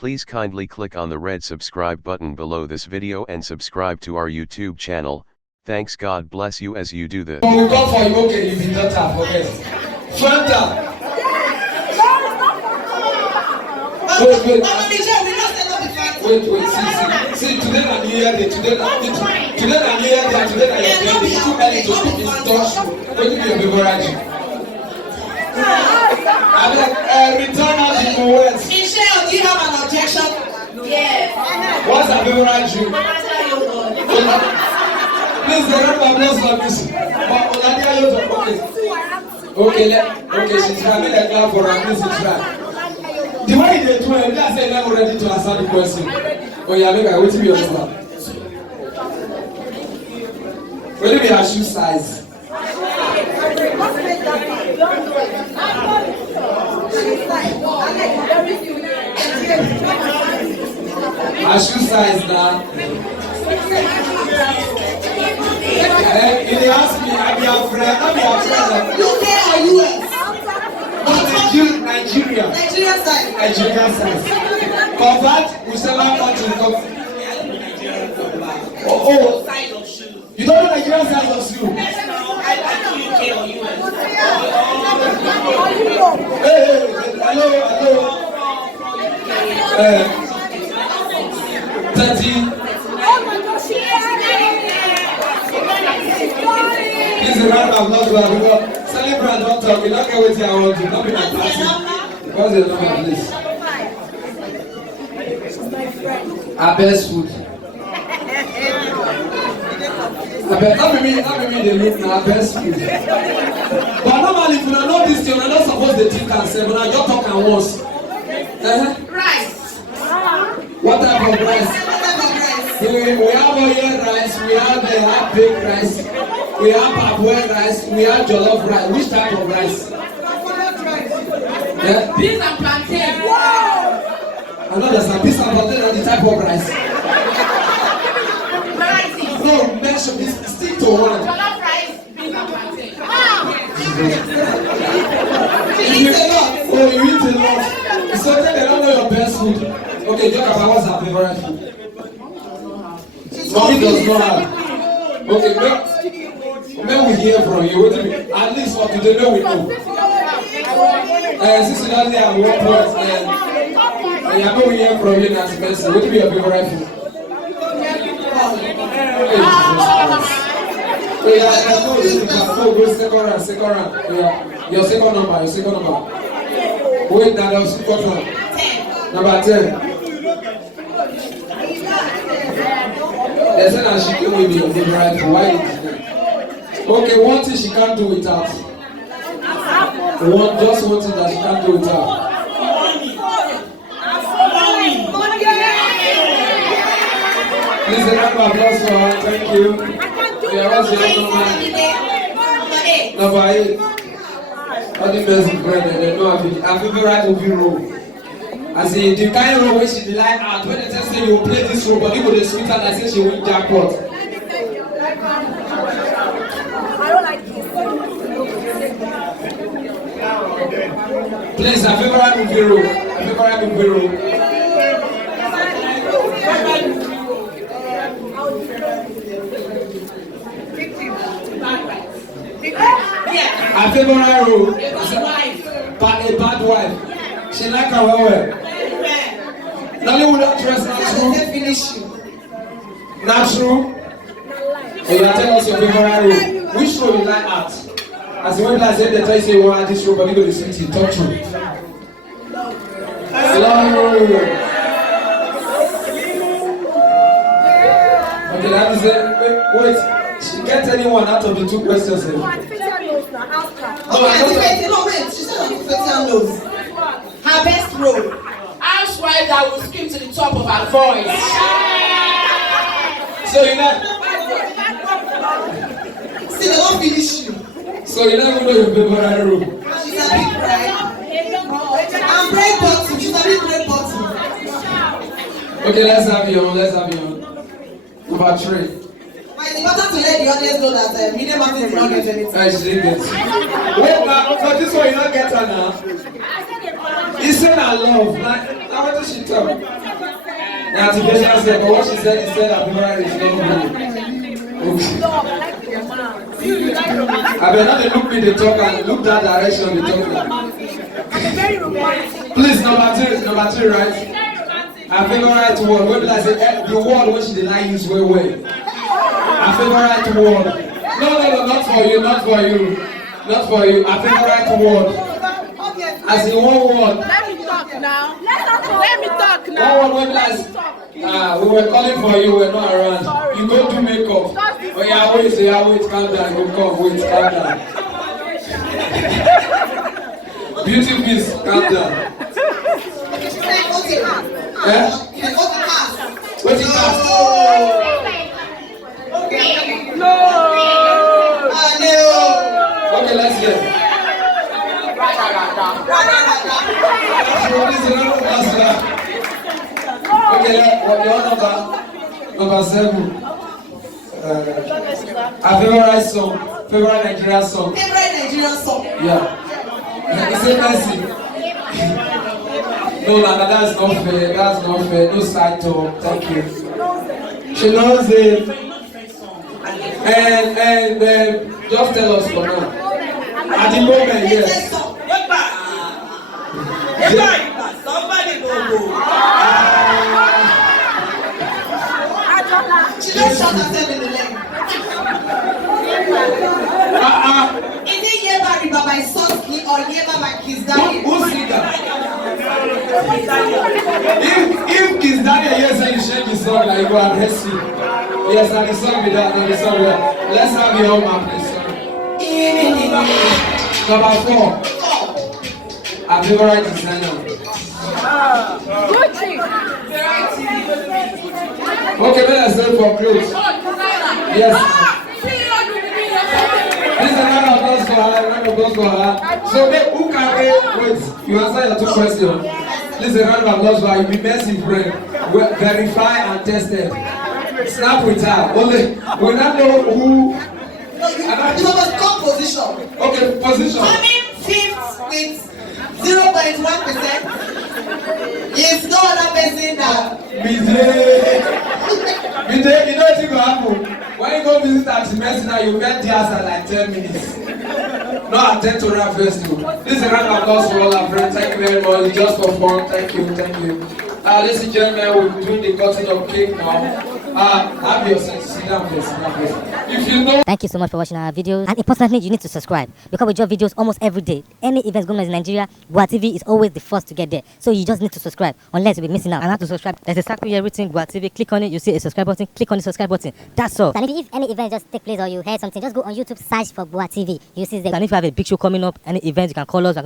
Please kindly click on the red subscribe button below this video and subscribe to our YouTube channel. Thanks, God bless you as you do this. We go for you, okay, you did not have, okay. Fanta. Wait, see, today na New Year Day, today na New Year Day, today na your birthday, it's too early to speak in touch. What is your beverage? Return us in the words. Michelle, do you have an objection? Yes. What's a beverage? Please, the round of applause for this. Okay, she's having a clap for her music track. The way they do it, that's a level ready to answer the question. Oh, yeah, make I wait till you answer. What do we have shoe size? Our shoe size now. If they ask me, I'll be your friend. UK or US? Nigeria. Nigeria size. Nigeria size. Convert, whichever country come. Oh. Size of shoes. You don't know Nigerian size of shoe? I do UK or US. Hey, hello. 30. Please, a round of applause for her. Celebrate, don't talk. You don't get what I want to. Don't be my party. What's the number, please? Our best food. Not be me the look now, our best food. But normally, if you don't know this, you're not supposed to think and say, but I just talk and once. Rice. What type of rice? We have oil rice, we have the half-baked rice, we have parboiled rice, we have jollof rice. Which type of rice? Yeah? Beans and plantain. I know there's some beans and plantain on the type of rice. No, mention this. Stick to one. Jollof rice, beans and plantain. You eat a lot. Oh, you eat a lot. It's okay, they don't know your best food. Okay, talk about what's her favorite food. Mommy does not have. Okay, may we hear from you. What do you mean? At least for today, we know. Since you don't have one point, yeah, may we hear from you next person. What do you mean your favorite food? Go second round. Yeah. Your second number. Wait, now there was second round. Number 10. They said that she came with the right. Why? Okay, one thing she can't do without. Just one thing that she can't do without. Please, a round of applause for her. Thank you. Yeah, what's your number? Number 8. All the best friends, they know her favorite movie role. I say the kind of role where she be like art. When they just say you play this role, but you go to sweet and I say she win jackpot. I don't like this. Please, her favorite movie role. Her favorite role. A bad wife. She like her well. Nollywood actress, not true. Not true. So you are telling us your favorite role. Which role you like art? As the one that said they tell you say you want this role, but you go to see it. Talk true. Okay, that is it. Wait. She gets anyone out of the two questions? Wait. She said her nose. Her best role. Housewife that will scream to the top of her voice. So you know. See, they won't finish you. So you never know your favorite role. She's a big bride. And break bottom. She's a big break bottom. Okay, let's have you on. Number 3. It's important to let the audience know that Media Martin did not get anything. She didn't get it. Wait, but for this one, you don't get her now. He said I love. Like, now what did she talk? The activation said, but what she said, he said her favorite is not good. I better not look me the talk and look that direction the talk. Please, number two, right? Her favorite word, when I say the word which they like use way. Her favorite word. No, not for you. Not for you. Her favorite word. As in one word. Let me talk now. Let me talk now. One word when I we were calling for you, we're not around. Sorry. You go do makeup. Oh yeah, wait, calm down. Go come, wait, calm down. Beauty please, calm down. Okay, she said, okay. Yeah? What's it cast? No. Okay, let's hear. Okay, what number 7? Our favorite song, favorite Nigerian song. Favorite Nigerian song. Yeah. Is it Mercy? No, that's not fair. That's not fair. No side talk. Thank you. She knows it. And just tell us for now. At the moment, yes. Somebody go. She just shot herself in the leg. Is it Yeba Riba by Soski or Yeba by Kiss Daniel? Who's that? If Kiss Daniel here say you shake his song, like you go address him. Yes, and the song with that, and the song with that. Let's have your own map, please. Number 4. Our favorite designer. Okay, let's say for clothes. Yes. This is a round of applause for her. So, who can wait? You answer your 2 questions. This is a round of applause for her. You be mercy friend. Verify and tested. Snap with her. Only we not know who. You must come position. Okay, position. Coming 5th with 0.1%. Yes, no other person now. You know what's going to happen? When you go visit at Mesina, you get there at like 10 minutes. No attend to that festival. This is a round of applause for all our friends. Thank you very much. Just for fun. Thank you. Ladies and gentlemen, we're doing the cutting of cake now. Have your seat. Sit down, please. If you know. Thank you so much for watching our videos. And importantly, you need to subscribe because we drop videos almost every day. Any events going on in Nigeria, Gua TV is always the first to get there. So you just need to subscribe unless you'll be missing out. And how to subscribe? There's a circle here written Gua TV. Click on it, you see a subscribe button. Click on the subscribe button. That's all. And if any event just take place or you heard something, just go on YouTube, search for Gua TV. You see the. And if you have a big show coming up, any event, you can call us.